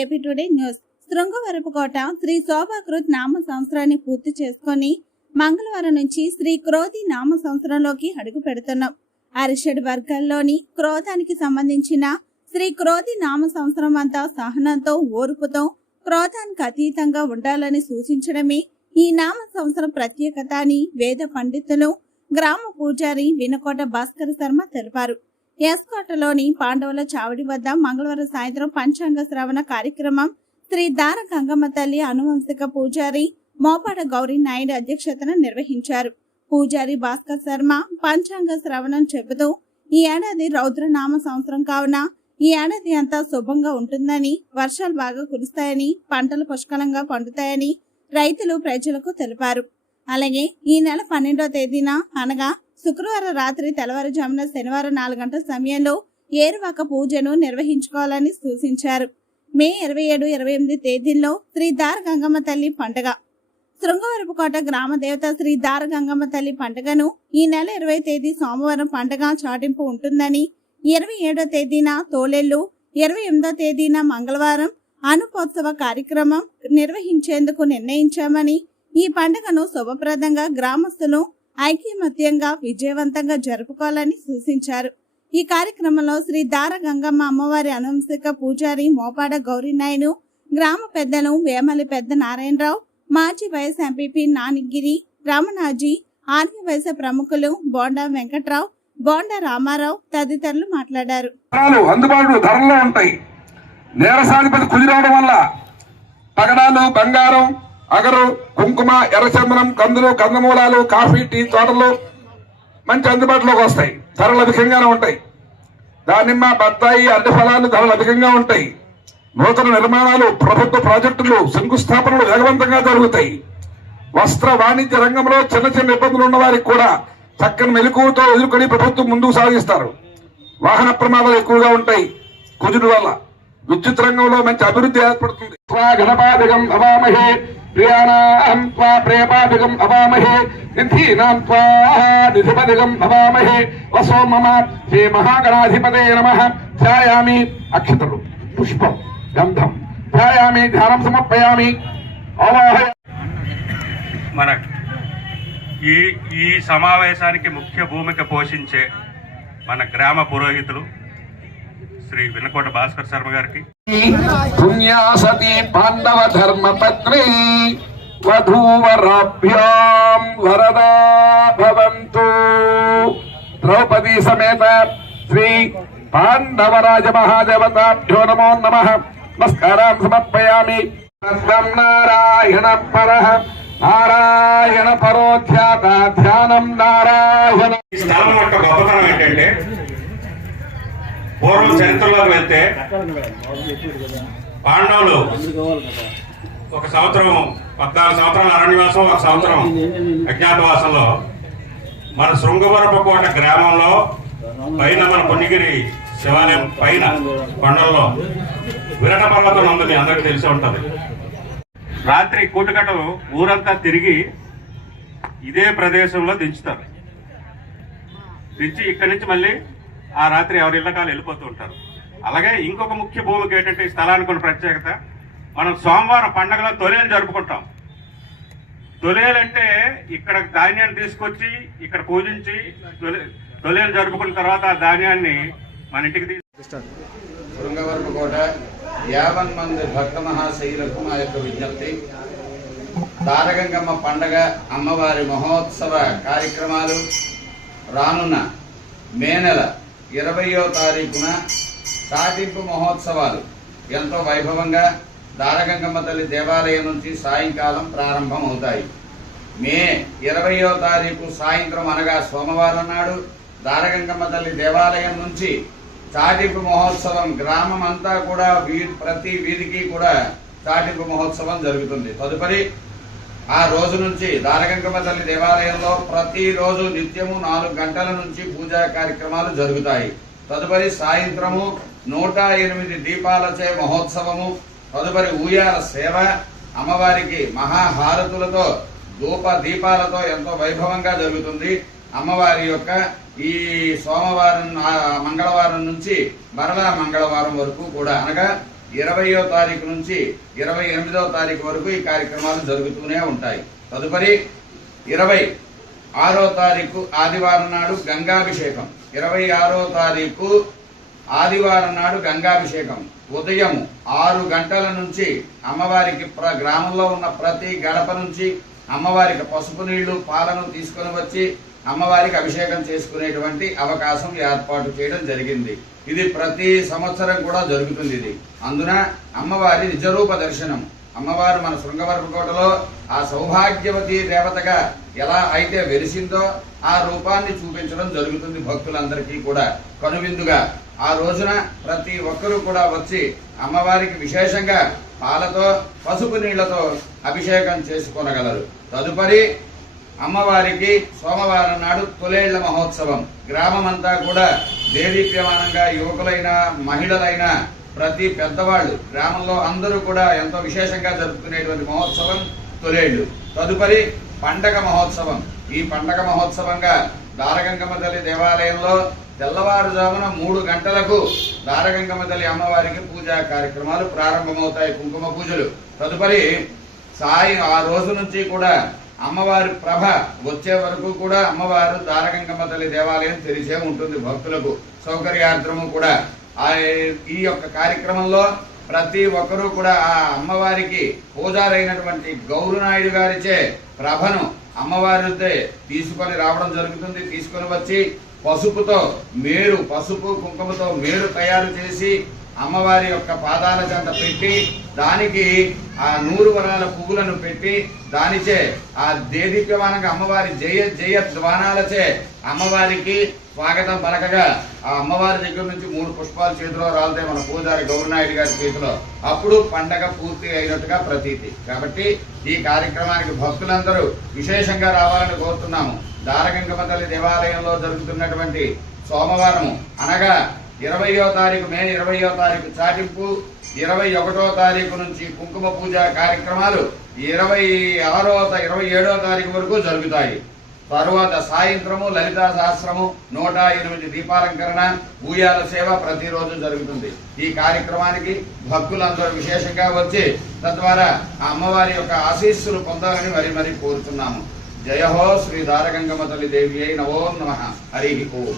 AP today news. Srungavarapukota Sri Shobhakrit నామ సంవత్సరాన్ని పూర్తి చేసుకొని మంగళవారం నుంచి శ్రీ క్రోధి నామ సంవత్సరంలోకి అడుగు పెడుతున్నాం. అరిషడ్ వర్గాల్లోని క్రోధానికి సంబంధించిన శ్రీ క్రోధి నామ సంవత్సరం అంతా సహనంతో ఓర్పుతో క్రోధానికి అతీతంగా ఉండాలని సూచించడమే ఈ నామ సంవత్సరం ప్రత్యేకత అని వేద పండితులు గ్రామ పూజారి వినకోట భాస్కర శర్మ తెలిపారు. ఎస్కోటలోని పాండవుల చావడి వద్ద మంగళవారం సాయంత్రం పంచాంగ శ్రవణ కార్యక్రమం శ్రీ దార గంగమ్మ తల్లి అనువంశిక పూజారి మోపాడ గౌరీ నాయుడు అధ్యక్షతన నిర్వహించారు. పూజారి భాస్కర్ శర్మ పంచాంగ శ్రవణం చెబుతూ ఈ ఏడాది రౌద్రనామ సంవత్సరం కావున ఈ ఏడాది అంతా శుభంగా ఉంటుందని వర్షాలు బాగా కురుస్తాయని పంటలు పుష్కలంగా పండుతాయని రైతులు ప్రజలకు తెలిపారు. అలాగే ఈ నెల పన్నెండో తేదీన అనగా శుక్రవారం రాత్రి తెల్లవారుజామున శనివారం నాలుగు గంటల సమయంలో ఏరువాక పూజను నిర్వహించుకోవాలని సూచించారు. మే ఇరవై ఏడు ఇరవై ఎనిమిది తేదీల్లో శ్రీదార గంగమ్మ తల్లి పండుగ. శృంగవరపుకోట గ్రామ దేవత శ్రీ గంగమ్మ తల్లి పండుగను ఈ నెల ఇరవై తేదీ సోమవారం పండుగ చాటింపు ఉంటుందని ఇరవై ఏడో తేదీన తోలెళ్ళు ఇరవై ఎనిమిదో తేదీన మంగళవారం అనుపోత్సవ కార్యక్రమం నిర్వహించేందుకు నిర్ణయించామని ఈ పండుగను శుభప్రదంగా గ్రామస్తులు ఐక్యమత్యంగా విజయవంతంగా జరుపుకోవాలని సూచించారు. ఈ కార్యక్రమంలో శ్రీ దార గంగమ్మ అమ్మవారి అనువంశిక పూజారి మోపాడ గౌరీనాయుడు గ్రామ పెద్దలు వేమలి పెద్ద నారాయణరావు మాజీ వైఎస్ ఎంపీపీ నానిగిరి రామనాజీ ఆర్య వయస ప్రముఖులు బోండా వెంకట్రావు బోండా రామారావు తదితరులు మాట్లాడారు. అందుబాటు ధరల్లో ఉంటాయి. నేరసాధిపతి కుదిరవడం వల్ల పగడాలు బంగారం అగరు కుంకుమ ఎర్రచందనం కందులు కందమూలాలు కాఫీ టీ తోటలు మంచి అందుబాటులోకి వస్తాయి. ధరలు అధికంగానే ఉంటాయి. దానిమ్మ బత్తాయి అడ్డ ఫలాలు ధరలు అధికంగా ఉంటాయి. నూతన నిర్మాణాలు ప్రభుత్వ ప్రాజెక్టులు శంకుస్థాపనలు వేగవంతంగా జరుగుతాయి. వస్త్ర వాణిజ్య రంగంలో చిన్న చిన్న ఇబ్బందులు ఉన్న వారికి కూడా చక్కని మెలకువతో ఎదుర్కొని ప్రభుత్వం ముందుకు సాగిస్తారు. వాహన ప్రమాదాలు ఎక్కువగా ఉంటాయి. కుజుడు వల్ల విద్యుత్ రంగంలో మంచి అభివృద్ధి ఏర్పడుతుంది. స్వా గణపాదికం అవామహే ప్రియాణాం త్వా ప్రేమాదికం అవామహే నిధీనాం త్వా నిధిపదికం అవామహే వసో మమ శ్రీ మహాగణాధిపతే నమ. ధ్యాయామి అక్షతలు పుష్పం గంధం. ధ్యాయామి ధ్యానం సమర్పయామి. అవాహయ మన ఈ ఈ సమావేశానికి ముఖ్య భూమిక పోషించే మన గ్రామ పురోహితులు శ్రీ వినకోట భాస్కర్ శర్మ గారికి. పుణ్యా సతీ పాండవ ధర్మ పత్ని వధూవరాభ్యాం వరదా భవంతు. ద్రౌపదీ సమేత శ్రీ పాండవరాజ మహాదేవతాభ్యో నమో నమ. నమస్కారం సమర్పయామి. నారాయణ పర. నారాయణ పరోధ్యాత ధ్యానం నారాయణ. స్థలం యొక్క గొప్పతనం ఏంటంటే పూర్వం చరిత్రలోకి వెళ్తే పాండవులు ఒక సంవత్సరం పద్నాలుగు సంవత్సరాల అరణ్యవాసం ఒక సంవత్సరం అజ్ఞాతవాసంలో మన శృంగవరపు కోట గ్రామంలో పైన మన పొన్నిగిరి శివాలయం పైన కొండల్లో విరట పర్వతం ఉంది అందరికి తెలిసి ఉంటుంది. రాత్రి కూటుకట్టు ఊరంతా తిరిగి ఇదే ప్రదేశంలో దించుతారు. దించి ఇక్కడి నుంచి మళ్ళీ ఆ రాత్రి ఎవరి ఇళ్ళకాలు వెళ్ళిపోతూ ఉంటారు. అలాగే ఇంకొక ముఖ్య భూమికి ఏంటంటే ఈ స్థలానికి ఉన్న ప్రత్యేకత మనం సోమవారం పండగలో తొలేలు జరుపుకుంటాం. తొలేలు అంటే ఇక్కడ ధాన్యాన్ని తీసుకొచ్చి ఇక్కడ పూజించి తొలేలు జరుపుకున్న తర్వాత ఆ ధాన్యాన్ని మన ఇంటికి తీసు శృంగవరపుకోట యావన్ మంది భక్త మహాశైలకు మా యొక్క విజ్ఞప్తి. తారగంగమ్మ పండగ అమ్మవారి మహోత్సవ కార్యక్రమాలు రానున్న మే నెల ఇరవయో తారీఖున సాటింపు మహోత్సవాలు. ఎంతో వైభవంగా దారగంగమ్మ తల్లి దేవాలయం నుంచి సాయంకాలం ప్రారంభం అవుతాయి మే ఇరవయో తారీఖు సాయంత్రం అనగా సోమవారం నాడు దారగంగమ్మ తల్లి దేవాలయం నుంచి చాటింపు మహోత్సవం గ్రామం అంతా కూడా వీ- ప్రతి వీధికి కూడా చాటింపు మహోత్సవం జరుగుతుంది. తదుపరి ఆ రోజు నుంచి దారగంగమ్మ తల్లి దేవాలయంలో ప్రతిరోజు నిత్యము నాలుగు గంటల నుంచి పూజా కార్యక్రమాలు జరుగుతాయి. తదుపరి సాయంత్రము నూట ఎనిమిది దీపాలచే మహోత్సవము. తదుపరి ఊయాల సేవ. అమ్మవారికి మహాహారతులతో ధూప దీపాలతో ఎంతో వైభవంగా జరుగుతుంది. అమ్మవారి యొక్క ఈ సోమవారం మంగళవారం నుంచి మరలా మంగళవారం వరకు కూడా అనగా ఇరవయో తారీఖు నుంచి ఇరవై ఎనిమిదో తారీఖు వరకు ఈ కార్యక్రమాలు జరుగుతూనే ఉంటాయి. తదుపరి ఇరవై ఆరో తారీఖు ఆదివారం నాడు గంగాభిషేకం. ఇరవై ఆరో తారీఖు ఆదివారం నాడు గంగాభిషేకం. ఉదయం ఆరు గంటల నుంచి అమ్మవారికి ప్ర గ్రామంలో ఉన్న ప్రతి గడప నుంచి అమ్మవారికి పసుపు నీళ్ళు పాలను తీసుకొని వచ్చి అమ్మవారికి అభిషేకం చేసుకునేటువంటి అవకాశం ఏర్పాటు చేయడం జరిగింది. ఇది ప్రతి సంవత్సరం కూడా జరుగుతుంది ఇది. అందున అమ్మవారి నిజరూప దర్శనం. అమ్మవారు మన శృంగవరపుకోటలో ఆ సౌభాగ్యవతి దేవతగా ఎలా అయితే వెలిసిందో ఆ రూపాన్ని చూపించడం జరుగుతుంది భక్తులందరికీ కూడా కనువిందుగా. ఆ రోజున ప్రతి ఒక్కరూ కూడా వచ్చి అమ్మవారికి విశేషంగా పాలతో పసుపు నీళ్ళతో అభిషేకం చేసుకొనగలరు. తదుపరి అమ్మవారికి సోమవారం నాడు తొలేళ్ళ మహోత్సవం. గ్రామమంతా కూడా దేవీప్యమానంగా యువకులైన మహిళలైన ప్రతి పెద్దవాళ్ళు గ్రామంలో అందరూ కూడా ఎంతో విశేషంగా జరుపుకునేటువంటి మహోత్సవం తొలేళ్ళు. తదుపరి పండగ మహోత్సవం. ఈ పండగ మహోత్సవంగా దారగంగమ్మ తల్లి దేవాలయంలో తెల్లవారుజామున మూడు గంటలకు దారగంగమ్మ తల్లి అమ్మవారికి పూజా కార్యక్రమాలు ప్రారంభమవుతాయి కుంకుమ పూజలు. తదుపరి సాయం ఆ రోజు నుంచి కూడా అమ్మవారి ప్రభ వచ్చే వరకు కూడా అమ్మవారు దారగంగమ్మ తల్లి దేవాలయం తెరిచే ఉంటుంది భక్తులకు సౌకర్యార్థము కూడా. ఆ ఈ యొక్క కార్యక్రమంలో ప్రతి ఒక్కరూ కూడా ఆ అమ్మవారికి పూజారైనటువంటి గౌరునాయుడు గారిచే ప్రభను అమ్మవారితో తీసుకొని రావడం జరుగుతుంది. తీసుకొని వచ్చి పసుపుతో మేరు పసుపు కుంకుమతో మేరు తయారు చేసి అమ్మవారి యొక్క పాదాల చెంత పెట్టి దానికి ఆ నూరు వరాల పువ్వులను పెట్టి దానిచే ఆ దేదీప్యమానంగా అమ్మవారి జయ జయ ద్వానాలచే అమ్మవారికి స్వాగతం పలకగా ఆ అమ్మవారి దగ్గర నుంచి మూడు పుష్పాలు చేతిలో రాలితే మన పూజారి గౌరనాయుడు గారి చేతిలో. అప్పుడు పండగ పూర్తి అయినట్టుగా ప్రతీతి. కాబట్టి ఈ కార్యక్రమానికి భక్తులందరూ విశేషంగా రావాలని కోరుతున్నాము. దారగంగమ్మ తల్లి దేవాలయంలో జరుగుతున్నటువంటి సోమవారం అనగా ఇరవయో తారీఖు మే ఇరవయో తారీఖు చాటింపు ఇరవై ఒకటో తారీఖు నుంచి కుంకుమ పూజ కార్యక్రమాలు ఇరవై ఆరో ఇరవై ఏడో తారీఖు వరకు జరుగుతాయి. తరువాత సాయంత్రము లలితా సహస్రము నూట ఎనిమిది దీపాలంకరణ ఊయాల సేవ ప్రతిరోజు జరుగుతుంది. ఈ కార్యక్రమానికి భక్తులందరూ విశేషంగా వచ్చి తద్వారా ఆ అమ్మవారి యొక్క ఆశీస్సులు పొందాలని మరి మరి కోరుతున్నాము జయహో శ్రీ దారగంగమ్మ తల్లి దేవి అయి నవో నమ. హరి ఓం.